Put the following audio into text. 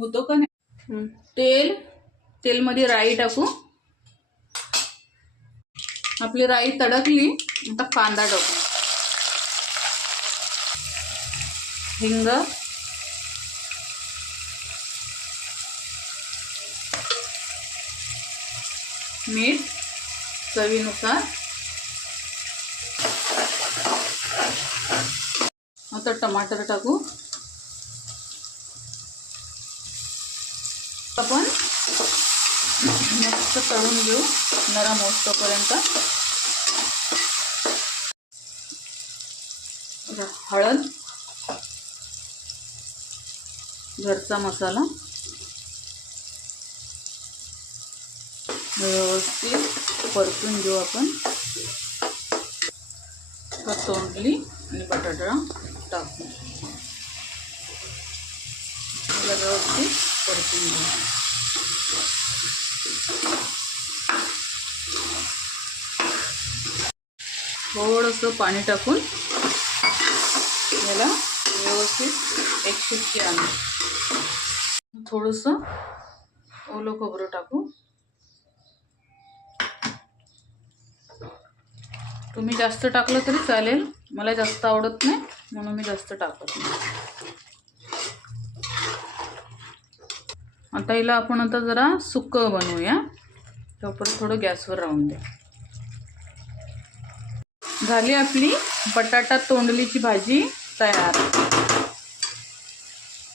होतो का नाही। तेलमध्ये राई टाकू। आपली राई तडकली, आता कांदा टाकू, हिंग, मीठ चवीनुसार। आता टमाटर टाकू। आपण मस्त तळून घेऊ नरम होईपर्यंत। हळद, घरचा मसाला व्यवस्थित परतून घेऊ आपण। तोंडली आणि बटाटा टाकू, व्यवस्थित परतून घेऊ। थोडंसं पाणी टाकून याला व्यवस्थित एक शिट्टी आणू। थोडंसं ओलं खोबरं टाकू। तुम्ही जास्त टाकलं तरी चालेल, मला जास्त आवडत नाही म्हणून मी जास्त टाकत नाही। आता हिला आपण आता जरा सुक्कं बनवूया, तोपर्यंत थोडं गॅसवर राहून द्या। झाली आपली बटाटा तोंडलीची भाजी तयार।